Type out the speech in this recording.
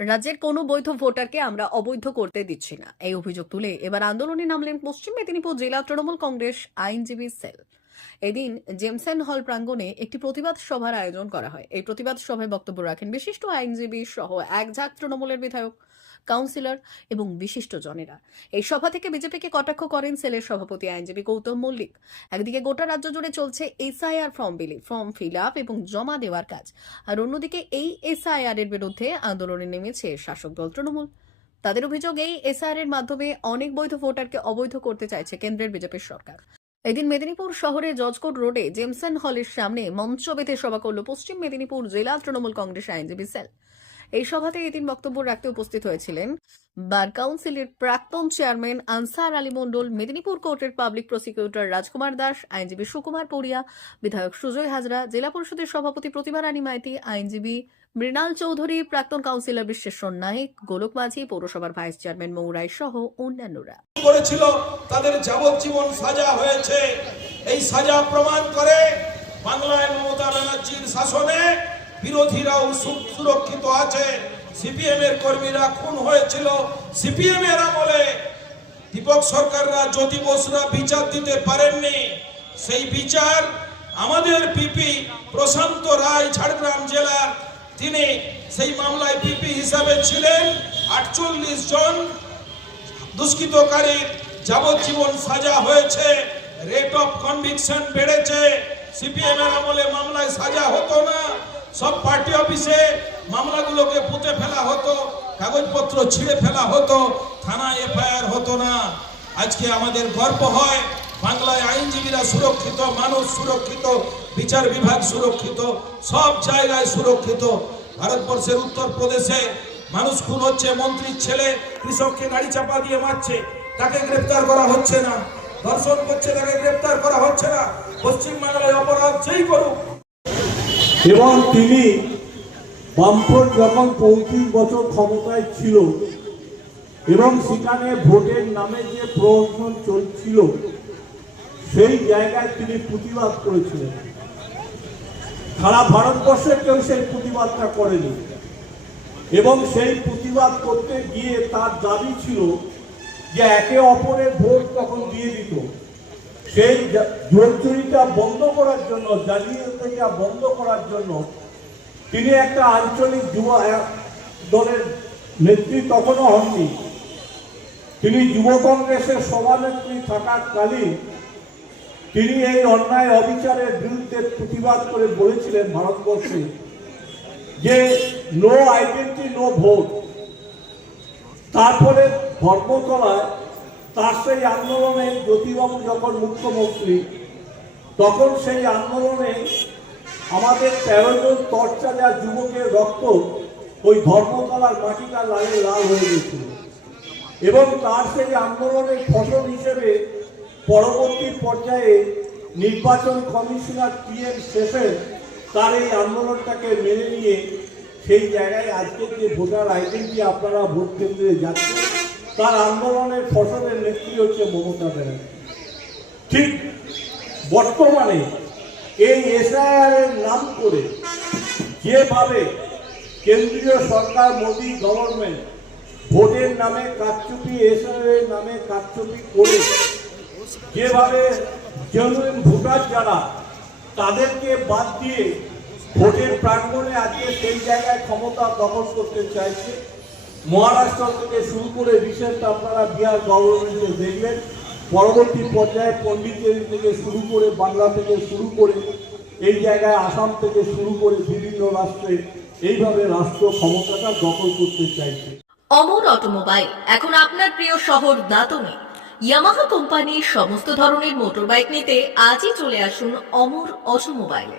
রাজ্যের কোনো বৈধ ভোটারকে আমরা অবৈধ করতে দিচ্ছি না। এই অভিযোগ তুলে এবার আন্দোলনে নামলেন পশ্চিম মেদিনীপুর জেলা তৃণমূল কংগ্রেস আইনজীবী সেল। এদিন জেমসেন হল প্রাঙ্গণে একটি প্রতিবাদ সভার আয়োজন করা হয়। এই প্রতিবাদ সভায় বক্তব্য রাখেন বিশিষ্ট আইনজীবী সহ এক ঝাঁক তৃণমূলের বিধায়ক। কাউন্সিলর এবং বিশিষ্ট জনেরা। এই সভা থেকে বিজেপিকে কটাক্ষ করেন সেলের সভাপতি আইনজীবী গৌতম মল্লিক। একদিকে গোটা রাজ্য জুড়ে চলছে এসআইআর ফর্ম বিলি ফর্ম ফিল আপ এবং জমা দেওয়ার কাজ। আর অন্যদিকে এই এসআইআর এর বিরুদ্ধে আন্দোলনে নেমেছে শাসক দল তৃণমূল। তাদের অভিযোগ, এই এসআইআর এর মাধ্যমে অনেক বৈধ ভোটারকে অবৈধ করতে চাইছে কেন্দ্রের বিজেপির সরকার। এদিন মেদিনীপুর শহরে জজকোট রোডে জেমসন হলের সামনে মঞ্চ বেঁধে সভা করল পশ্চিম মেদিনীপুর জেলা তৃণমূল কংগ্রেস আইনজীবী সেল। এই সভাতে এদিন বক্তব্য রাখতে উপস্থিত হয়েছিলেন বার কাউন্সিলের প্রাক্তন চেয়ারম্যান আনসার আলী মণ্ডল, মেদিনীপুর কোর্টের পাবলিক প্রসিকিউটর রাজকুমার দাস, আইনজীবী সুকুমার পড়িয়া, বিধায়ক সুজয় হাজরা, জেলা পরিষদের সভাপতি প্রতিভা রানী মাইতি, আইনজীবী মৃণাল চৌধুরী, প্রাক্তন কাউন্সিলর বিশ্বেশ্বর নায়েক, গোলক মাঝি, পৌরসভার ভাইস চেয়ারম্যান মৌরাই সহ অন্যান্যরা। করেছিল? তাদের যাবজ্জীবন সাজা হয়েছে। এই সাজা প্রমাণ করে বাংলায় মমতা ব্যানার্জির শাসনে বিরোধীরাও সুরক্ষিত আছে। সিপিএম এর কর্মীরা খুন হয়েছিল। সিপিএম এর আমলে দীপক সরকাররা, জ্যোতি বসুরা বিচার দিতে পারেননি। সেই বিচার আমাদের পিপি প্রশান্ত রায়, ঝাড়গ্রাম জেলার তিনি সেই মামলায় পিপি হিসাবে ছিলেন। আটচল্লিশ জন দুষ্কৃতকারীর যাবজ্জীবন সাজা হয়েছে। রেট অফ কনভিকশন বেড়েছে। সিপিএম এর আমলে মামলায় সাজা হতো না। সব পার্টি অফিসে মামলাগুলোকে পুঁতে ফেলা হতো, কাগজপত্র ছিঁড়ে ফেলা হতো, থানায় এফআইআর হতো না। আজকে আমাদের গর্ব হয়, বাংলায় আইনজীবীরা সুরক্ষিত, মানুষ সুরক্ষিত, বিচার বিভাগ সুরক্ষিত, সব জায়গায় সুরক্ষিত। ভারতবর্ষের উত্তরপ্রদেশে মানুষ খুন হচ্ছে, মন্ত্রীর ছেলে কৃষককে গাড়ি চাপা দিয়ে মারছে, তাকে গ্রেপ্তার করা হচ্ছে না। ধর্ষণ করছে, তাকে গ্রেপ্তার করা হচ্ছে না। পশ্চিম বাংলায় অপরাধ যেই করুক এবং তিনি বামফ্রন্ট যখন পঁয়ত্রিশ বছর ক্ষমতায় ছিল এবং সেখানে ভোটের নামে যে প্রহসন চলছিল, সেই জায়গায় তিনি প্রতিবাদ করেছিলেন। সারা ভারতবর্ষে কেউ সেই প্রতিবাদটা করেনি। এবং সেই প্রতিবাদ করতে গিয়ে তার দাবি ছিল যে একে অপরের ভোট তখন দিয়ে দিত। সেই জা- জোর চুরিটা বন্ধ করার জন্য জালিয়াতিটা বন্ধ করার জন্য তিনি একটা আঞ্চলিক যুব দলের নেত্রী তখনও হননি। তিনি যুব কংগ্রেসের সভানেত্রী থাকাকালীন তিনি এই অন্যায় অবিচারের বিরুদ্ধে প্রতিবাদ করে বলেছিলেন ভারতবর্ষে যে নো আইডেন্টি নো ভোট তারপরে ধর্মতলায় তার সেই আন্দোলনে জ্যোতিবাবু যখন মুখ্যমন্ত্রী, তখন সেই আন্দোলনে আমাদের তেরো জন তর্চা যা যুবকের রক্ত ওই ধর্মতলার মাটিটা লালে লাল হয়ে গেছিল। এবং তার সেই আন্দোলনের ফসল হিসেবে পরবর্তী পর্যায়ে নির্বাচন কমিশনার টি এম শেফের তার এই আন্দোলনটাকে মেনে নিয়ে সেই জায়গায় আজকে যে ভোটার আইডেন্টি আপনারা ভোট কেন্দ্রে যাচ্ছেন তার আন্দোলনের ফসলের নেত্রী হচ্ছে মমতা ব্যানার্জি। ঠিক বর্তমানে এই এসআইআর এর নাম করে যেভাবে কেন্দ্রীয় সরকার, মোদী গভর্নমেন্ট ভোটের নামে কারচুপি এসআইআর এর নামে কারচুপি করে যেভাবে জেনুইন ভোটার যারা, তাদেরকে বাদ দিয়ে ভোটের প্রাঙ্গণে আজকে সেই জায়গায় ক্ষমতা দখল করতে চাইছে মহারাষ্ট্র থেকে শুরু করে রিসেন্ট আপনারা বিহার গভর্নমেন্টে দেখবেন পরবর্তী পর্যায়ে পন্ডিচেরি থেকে শুরু করে বাংলা থেকে শুরু করে এই জায়গায় আসাম থেকে শুরু করে বিভিন্ন রাষ্ট্রে এইভাবে রাষ্ট্র ক্ষমতাটা দখল করতে চাইছে। অমর অটোমোবাইল, এখন আপনার প্রিয় শহর দাতনে। ইয়ামাহা কোম্পানির সমস্ত ধরনের মোটর বাইক নিতে আজই চলে আসুন অমর অটোমোবাইলে।